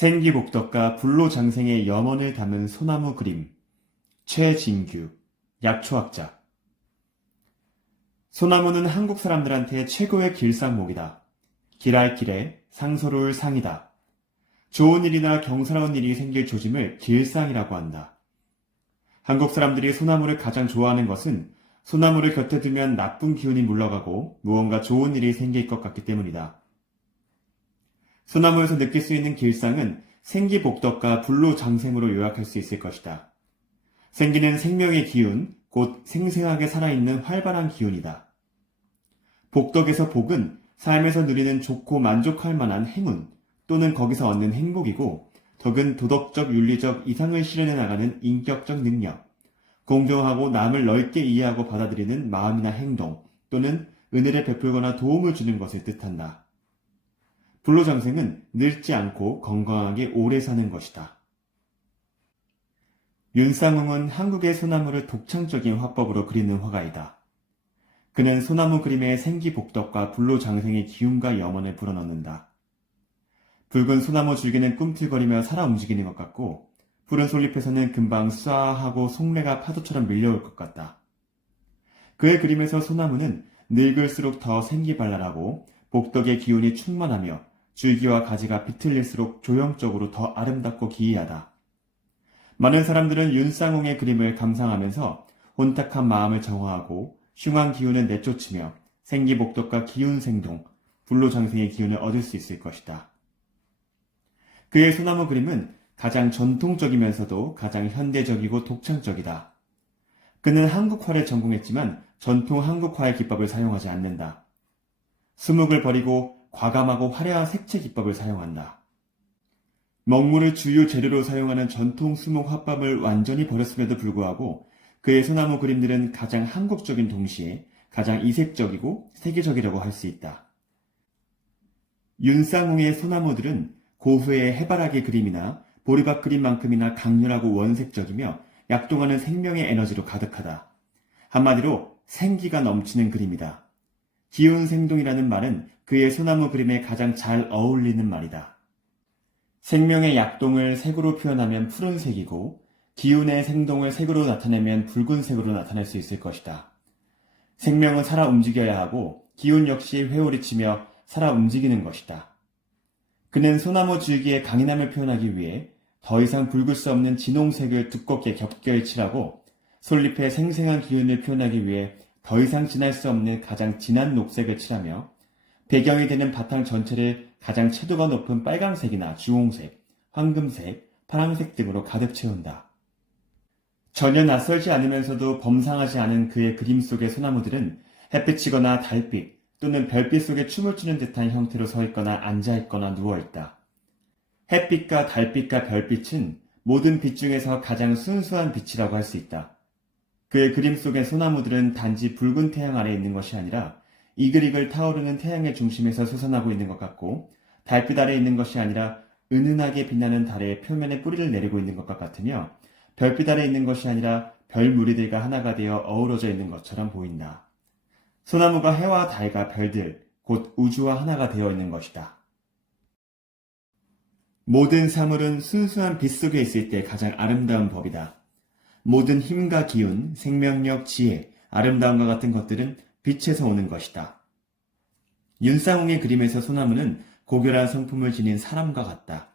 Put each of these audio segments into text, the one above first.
생기복덕과 불로장생의 염원을 담은 소나무 그림. 최진규, 약초학자. 소나무는 한국 사람들한테 최고의 길상목이다. 길할 길에 상서로울 상이다. 좋은 일이나 경사로운 일이 생길 조짐을 길상이라고 한다. 한국 사람들이 소나무를 가장 좋아하는 것은 소나무를 곁에 두면 나쁜 기운이 물러가고 무언가 좋은 일이 생길 것 같기 때문이다. 소나무에서 느낄 수 있는 길상은 생기복덕과 불로장생으로 요약할 수 있을 것이다. 생기는 생명의 기운, 곧 생생하게 살아있는 활발한 기운이다. 복덕에서 복은 삶에서 누리는 좋고 만족할 만한 행운 또는 거기서 얻는 행복이고, 덕은 도덕적, 윤리적 이상을 실현해 나가는 인격적 능력, 공정하고 남을 넓게 이해하고 받아들이는 마음이나 행동 또는 은혜를 베풀거나 도움을 주는 것을 뜻한다. 불로장생은 늙지 않고 건강하게 오래 사는 것이다. 윤쌍홍은 한국의 소나무를 독창적인 화법으로 그리는 화가이다. 그는 소나무 그림에 생기복덕과 불로장생의 기운과 염원을 불어넣는다. 붉은 소나무 줄기는 꿈틀거리며 살아 움직이는 것 같고, 푸른 솔잎에서는 금방 쏴하고 속내가 파도처럼 밀려올 것 같다. 그의 그림에서 소나무는 늙을수록 더 생기발랄하고 복덕의 기운이 충만하며 줄기와 가지가 비틀릴수록 조형적으로 더 아름답고 기이하다. 많은 사람들은 윤쌍홍의 그림을 감상하면서 혼탁한 마음을 정화하고 흉한 기운을 내쫓으며 생기복덕과 기운생동, 불로장생의 기운을 얻을 수 있을 것이다. 그의 소나무 그림은 가장 전통적이면서도 가장 현대적이고 독창적이다. 그는 한국화를 전공했지만 전통 한국화의 기법을 사용하지 않는다. 수묵을 버리고 과감하고 화려한 색채 기법을 사용한다. 먹물을 주요 재료로 사용하는 전통 수묵 화법을 완전히 버렸음에도 불구하고 그의 소나무 그림들은 가장 한국적인 동시에 가장 이색적이고 세계적이라고 할 수 있다. 윤쌍홍의 소나무들은 고흐의 해바라기 그림이나 보리밥 그림만큼이나 강렬하고 원색적이며 약동하는 생명의 에너지로 가득하다. 한마디로 생기가 넘치는 그림이다. 기운생동이라는 말은 그의 소나무 그림에 가장 잘 어울리는 말이다. 생명의 약동을 색으로 표현하면 푸른색이고 기운의 생동을 색으로 나타내면 붉은색으로 나타낼 수 있을 것이다. 생명은 살아 움직여야 하고 기운 역시 회오리치며 살아 움직이는 것이다. 그는 소나무 줄기의 강인함을 표현하기 위해 더 이상 붉을 수 없는 진홍색을 두껍게 겹겹이 칠하고 솔잎의 생생한 기운을 표현하기 위해 더 이상 진할 수 없는 가장 진한 녹색을 칠하며 배경이 되는 바탕 전체를 가장 채도가 높은 빨강색이나 주홍색, 황금색, 파랑색 등으로 가득 채운다. 전혀 낯설지 않으면서도 범상하지 않은 그의 그림 속의 소나무들은 햇빛이거나 달빛 또는 별빛 속에 춤을 추는 듯한 형태로 서 있거나 앉아 있거나 누워 있다. 햇빛과 달빛과 별빛은 모든 빛 중에서 가장 순수한 빛이라고 할 수 있다. 그의 그림 속의 소나무들은 단지 붉은 태양 아래 있는 것이 아니라 이글이글 타오르는 태양의 중심에서 솟아나고 있는 것 같고, 달빛 아래 있는 것이 아니라 은은하게 빛나는 달의 표면에 뿌리를 내리고 있는 것 같으며, 별빛 아래 있는 것이 아니라 별 무리들과 하나가 되어 어우러져 있는 것처럼 보인다. 소나무가 해와 달과 별들, 곧 우주와 하나가 되어 있는 것이다. 모든 사물은 순수한 빛 속에 있을 때 가장 아름다운 법이다. 모든 힘과 기운, 생명력, 지혜, 아름다움과 같은 것들은 빛에서 오는 것이다. 윤쌍홍의 그림에서 소나무는 고결한 성품을 지닌 사람과 같다.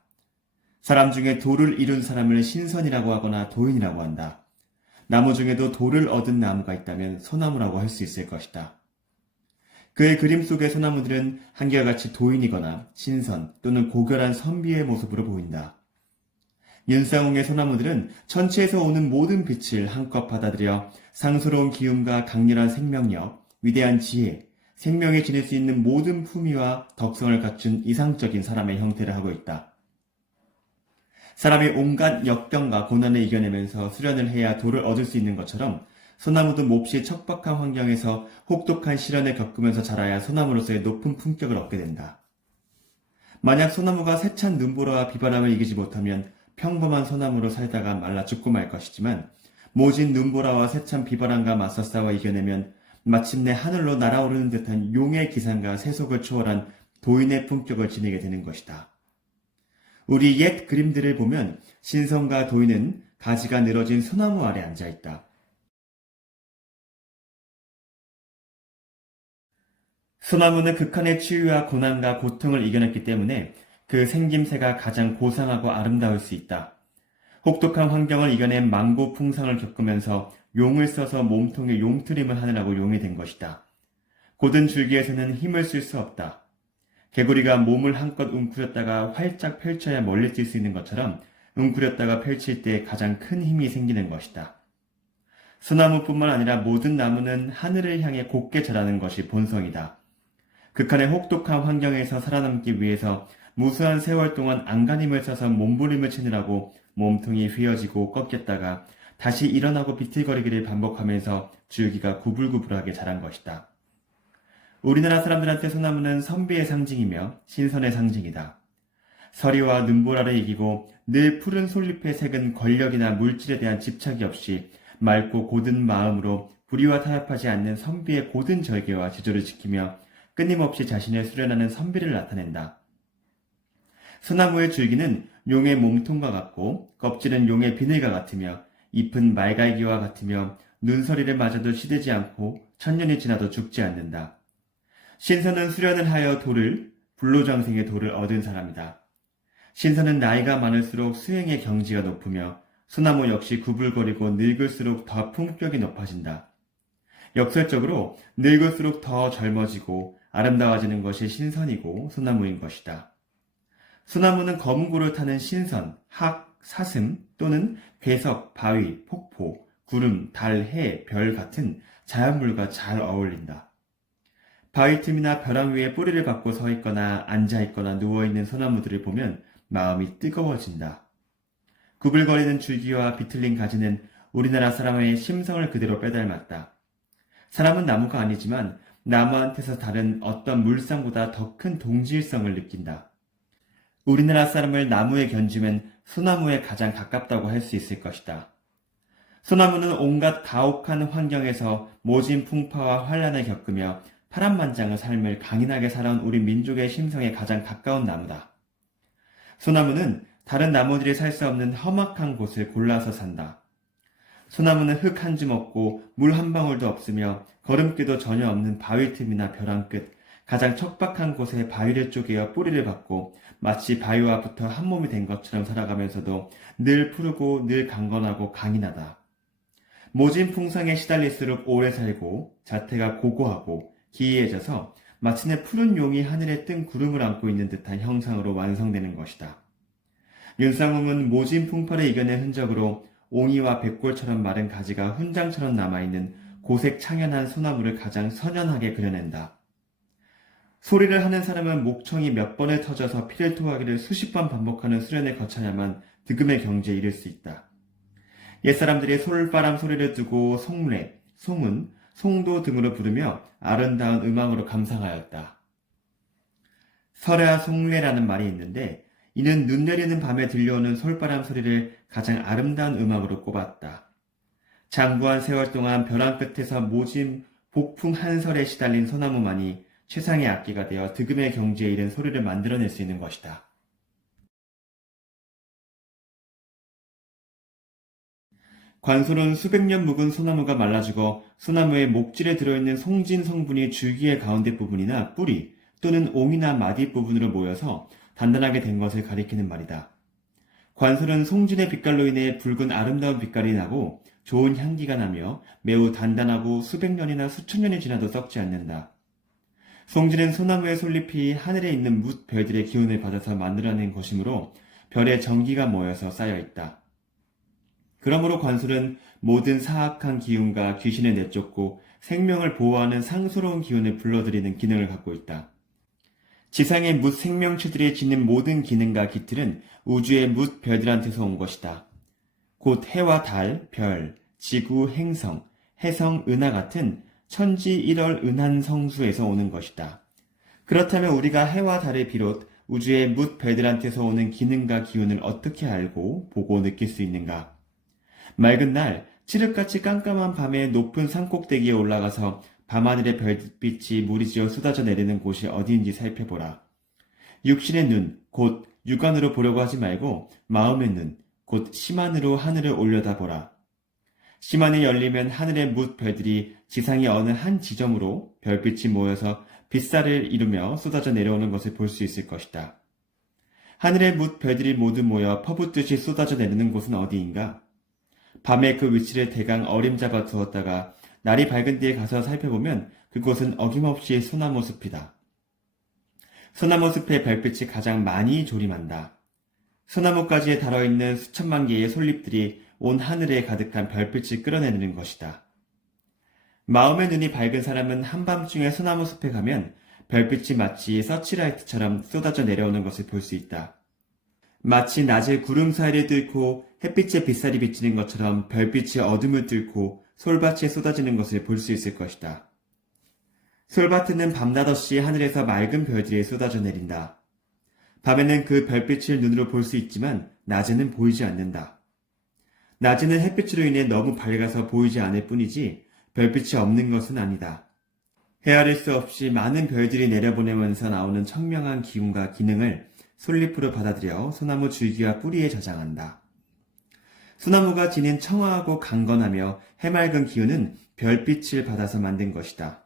사람 중에 도를 이룬 사람을 신선이라고 하거나 도인이라고 한다. 나무 중에도 도를 얻은 나무가 있다면 소나무라고 할 수 있을 것이다. 그의 그림 속의 소나무들은 한결같이 도인이거나 신선 또는 고결한 선비의 모습으로 보인다. 윤쌍홍의 소나무들은 천체에서 오는 모든 빛을 한껏 받아들여 상스러운 기운과 강렬한 생명력, 위대한 지혜, 생명에 지닐 수 있는 모든 품위와 덕성을 갖춘 이상적인 사람의 형태를 하고 있다. 사람이 온갖 역경과 고난을 이겨내면서 수련을 해야 도를 얻을 수 있는 것처럼 소나무도 몹시 척박한 환경에서 혹독한 시련을 겪으면서 자라야 소나무로서의 높은 품격을 얻게 된다. 만약 소나무가 세찬 눈보라와 비바람을 이기지 못하면 평범한 소나무로 살다가 말라 죽고 말 것이지만, 모진 눈보라와 세찬 비바람과 맞서 싸워 이겨내면 마침내 하늘로 날아오르는 듯한 용의 기상과 세속을 초월한 도인의 품격을 지니게 되는 것이다. 우리 옛 그림들을 보면 신선과 도인은 가지가 늘어진 소나무 아래 앉아 있다. 소나무는 극한의 치유와 고난과 고통을 이겨냈기 때문에 그 생김새가 가장 고상하고 아름다울 수 있다. 혹독한 환경을 이겨낸 망고 풍상을 겪으면서 용을 써서 몸통에 용트림을 하느라고 용이 된 것이다. 곧은 줄기에서는 힘을 쓸 수 없다. 개구리가 몸을 한껏 웅크렸다가 활짝 펼쳐야 멀리 뛸 수 있는 것처럼 웅크렸다가 펼칠 때 가장 큰 힘이 생기는 것이다. 소나무뿐만 아니라 모든 나무는 하늘을 향해 곧게 자라는 것이 본성이다. 극한의 혹독한 환경에서 살아남기 위해서 무수한 세월 동안 안간힘을 써서 몸부림을 치느라고 몸통이 휘어지고 꺾였다가 다시 일어나고 비틀거리기를 반복하면서 줄기가 구불구불하게 자란 것이다. 우리나라 사람들한테 소나무는 선비의 상징이며 신선의 상징이다. 서리와 눈보라를 이기고 늘 푸른 솔잎의 색은 권력이나 물질에 대한 집착이 없이 맑고 고든 마음으로 불의와 타협하지 않는 선비의 고든 절개와 지조를 지키며 끊임없이 자신을 수련하는 선비를 나타낸다. 소나무의 줄기는 용의 몸통과 같고 껍질은 용의 비늘과 같으며 잎은 말갈기와 같으며 눈서리를 맞아도 시들지 않고 천년이 지나도 죽지 않는다. 신선은 수련을 하여 불로장생의 도를 얻은 사람이다. 신선은 나이가 많을수록 수행의 경지가 높으며 소나무 역시 구불거리고 늙을수록 더 품격이 높아진다. 역설적으로 늙을수록 더 젊어지고 아름다워지는 것이 신선이고 소나무인 것이다. 소나무는 검은고를 타는 신선, 학, 사슴 또는 괴석, 바위, 폭포, 구름, 달, 해, 별 같은 자연물과 잘 어울린다. 바위 틈이나 벼랑 위에 뿌리를 갖고 서 있거나 앉아 있거나 누워 있는 소나무들을 보면 마음이 뜨거워진다. 구불거리는 줄기와 비틀린 가지는 우리나라 사람의 심성을 그대로 빼닮았다. 사람은 나무가 아니지만 나무한테서 다른 어떤 물상보다 더 큰 동질성을 느낀다. 우리나라 사람을 나무에 견주면 소나무에 가장 가깝다고 할 수 있을 것이다. 소나무는 온갖 가혹한 환경에서 모진 풍파와 환란을 겪으며 파란만장한 삶을 강인하게 살아온 우리 민족의 심성에 가장 가까운 나무다. 소나무는 다른 나무들이 살 수 없는 험악한 곳을 골라서 산다. 소나무는 흙 한 줌 없고 물 한 방울도 없으며 걸음길도 전혀 없는 바위 틈이나 벼랑 끝, 가장 척박한 곳에 바위를 쪼개어 뿌리를 박고 마치 바위와 붙어 한 몸이 된 것처럼 살아가면서도 늘 푸르고 늘 강건하고 강인하다. 모진 풍상에 시달릴수록 오래 살고 자태가 고고하고 기이해져서 마침내 푸른 용이 하늘에 뜬 구름을 안고 있는 듯한 형상으로 완성되는 것이다. 윤쌍홍은 모진 풍파를 이겨낸 흔적으로 옹이와 백골처럼 마른 가지가 훈장처럼 남아있는 고색 창연한 소나무를 가장 선연하게 그려낸다. 소리를 하는 사람은 목청이 몇 번을 터져서 피를 토하기를 수십 번 반복하는 수련을 거쳐야만 득음의 경지에 이를 수 있다. 옛사람들이 솔바람 소리를 두고 송래, 송은, 송도 등으로 부르며 아름다운 음악으로 감상하였다. 설야 송래라는 말이 있는데 이는 눈 내리는 밤에 들려오는 솔바람 소리를 가장 아름다운 음악으로 꼽았다. 장구한 세월 동안 벼랑 끝에서 모진 복풍 한설에 시달린 소나무만이 최상의 악기가 되어 득음의 경지에 이른 소리를 만들어낼 수 있는 것이다. 관소는 수백 년 묵은 소나무가 말라 죽어 소나무의 목질에 들어있는 송진 성분이 줄기의 가운데 부분이나 뿌리 또는 옹이나 마디 부분으로 모여서 단단하게 된 것을 가리키는 말이다. 관솔은 송진의 빛깔로 인해 붉은 아름다운 빛깔이 나고 좋은 향기가 나며 매우 단단하고 수백 년이나 수천 년이 지나도 썩지 않는다. 송진은 소나무의 솔잎이 하늘에 있는 뭇 별들의 기운을 받아서 만들어낸 것이므로 별의 전기가 모여서 쌓여 있다. 그러므로 관솔은 모든 사악한 기운과 귀신을 내쫓고 생명을 보호하는 상스러운 기운을 불러들이는 기능을 갖고 있다. 지상의 뭇 생명체들이 지닌 모든 기능과 기틀은 우주의 뭇 별들한테서 온 것이다. 곧 해와 달, 별, 지구, 행성, 해성, 은하 같은 천지 1월 은한 성수에서 오는 것이다. 그렇다면 우리가 해와 달을 비롯 우주의 뭇 별들한테서 오는 기능과 기운을 어떻게 알고 보고 느낄 수 있는가? 맑은 날, 칠흑같이 깜깜한 밤에 높은 산꼭대기에 올라가서 밤하늘의 별빛이 무리지어 쏟아져 내리는 곳이 어디인지 살펴보라. 육신의 눈, 곧 육안으로 보려고 하지 말고 마음의 눈, 곧 심안으로 하늘을 올려다보라. 심안이 열리면 하늘의 뭇 별들이 지상의 어느 한 지점으로 별빛이 모여서 빗살을 이루며 쏟아져 내려오는 것을 볼 수 있을 것이다. 하늘의 뭇 별들이 모두 모여 퍼붓듯이 쏟아져 내리는 곳은 어디인가? 밤에 그 위치를 대강 어림잡아 두었다가 날이 밝은 뒤에 가서 살펴보면 그곳은 어김없이 소나무 숲이다. 소나무 숲의 별빛이 가장 많이 조림한다. 소나무가지에 달아있는 수천만 개의 솔잎들이 온 하늘에 가득한 별빛을 끌어내리는 것이다. 마음의 눈이 밝은 사람은 한밤중에 소나무 숲에 가면 별빛이 마치 서치라이트처럼 쏟아져 내려오는 것을 볼 수 있다. 마치 낮에 구름 사이를 뚫고 햇빛의 빗살이 비치는 것처럼 별빛이 어둠을 뚫고 솔밭에 쏟아지는 것을 볼 수 있을 것이다. 솔밭에는 밤낮 없이 하늘에서 맑은 별들이 쏟아져 내린다. 밤에는 그 별빛을 눈으로 볼 수 있지만 낮에는 보이지 않는다. 낮에는 햇빛으로 인해 너무 밝아서 보이지 않을 뿐이지 별빛이 없는 것은 아니다. 헤아릴 수 없이 많은 별들이 내려보내면서 나오는 청명한 기운과 기능을 솔잎으로 받아들여 소나무 줄기와 뿌리에 저장한다. 소나무가 지닌 청아하고 강건하며 해맑은 기운은 별빛을 받아서 만든 것이다.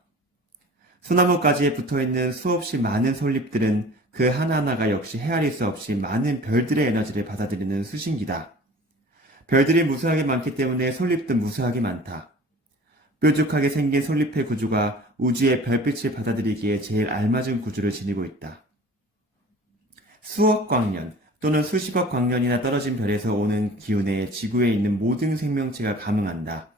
소나무가지에 붙어있는 수없이 많은 솔잎들은 그 하나하나가 역시 헤아릴 수 없이 많은 별들의 에너지를 받아들이는 수신기다. 별들이 무수하게 많기 때문에 솔잎도 무수하게 많다. 뾰족하게 생긴 솔잎의 구조가 우주의 별빛을 받아들이기에 제일 알맞은 구조를 지니고 있다. 수억 광년 또는 수십억 광년이나 떨어진 별에서 오는 기운에 지구에 있는 모든 생명체가 감응한다.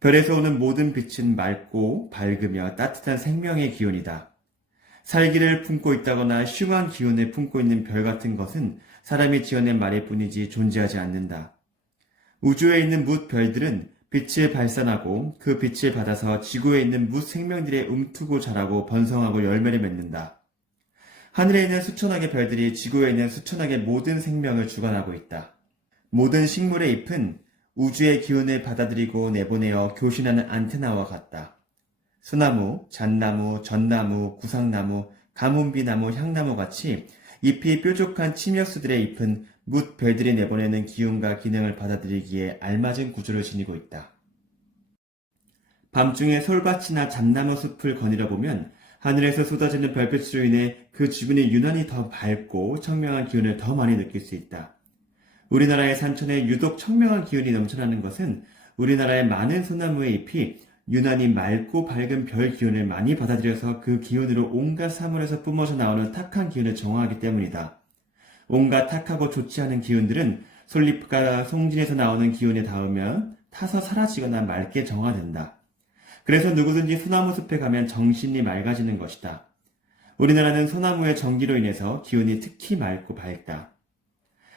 별에서 오는 모든 빛은 맑고 밝으며 따뜻한 생명의 기운이다. 살기를 품고 있다거나 흉한 기운을 품고 있는 별 같은 것은 사람이 지어낸 말일 뿐이지 존재하지 않는다. 우주에 있는 뭇 별들은 빛을 발산하고 그 빛을 받아서 지구에 있는 뭇 생명들의 움트고 자라고 번성하고 열매를 맺는다. 하늘에 있는 수천억의 별들이 지구에 있는 수천억의 모든 생명을 주관하고 있다. 모든 식물의 잎은 우주의 기운을 받아들이고 내보내어 교신하는 안테나와 같다. 소나무, 잣나무, 전나무, 구상나무, 가뭄비나무, 향나무 같이 잎이 뾰족한 침엽수들의 잎은 뭇 별들이 내보내는 기운과 기능을 받아들이기에 알맞은 구조를 지니고 있다. 밤중에 솔밭이나 잣나무 숲을 거닐어 보면 하늘에서 쏟아지는 별빛으로 인해 그 주변이 유난히 더 밝고 청명한 기운을 더 많이 느낄 수 있다. 우리나라의 산천에 유독 청명한 기운이 넘쳐나는 것은 우리나라의 많은 소나무의 잎이 유난히 맑고 밝은 별 기운을 많이 받아들여서 그 기운으로 온갖 사물에서 뿜어져 나오는 탁한 기운을 정화하기 때문이다. 온갖 탁하고 좋지 않은 기운들은 솔잎과 송진에서 나오는 기운에 닿으면 타서 사라지거나 맑게 정화된다. 그래서 누구든지 소나무 숲에 가면 정신이 맑아지는 것이다. 우리나라는 소나무의 전기로 인해서 기운이 특히 맑고 밝다.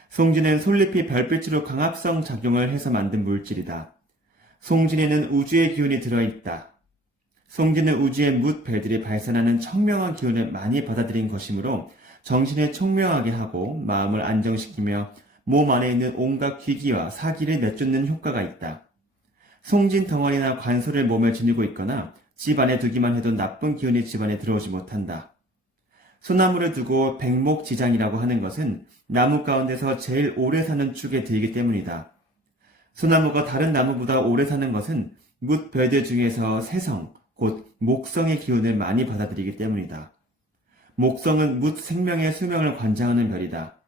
송진은 솔잎이 별빛으로 광합성 작용을 해서 만든 물질이다. 송진에는 우주의 기운이 들어있다. 송진은 우주의 뭇 별들이 발산하는 청명한 기운을 많이 받아들인 것이므로 정신을 총명하게 하고 마음을 안정시키며 몸 안에 있는 온갖 귀기와 사기를 내쫓는 효과가 있다. 송진 덩어리나 관소를 몸에 지니고 있거나 집 안에 두기만 해도 나쁜 기운이 집 안에 들어오지 못한다. 소나무를 두고 백목지장이라고 하는 것은 나무 가운데서 제일 오래 사는 축에 들기 때문이다. 소나무가 다른 나무보다 오래 사는 것은 뭇 별들 중에서 세성, 곧 목성의 기운을 많이 받아들이기 때문이다. 목성은 뭇 생명의 수명을 관장하는 별이다.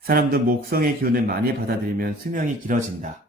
사람도 목성의 기운을 많이 받아들이면 수명이 길어진다.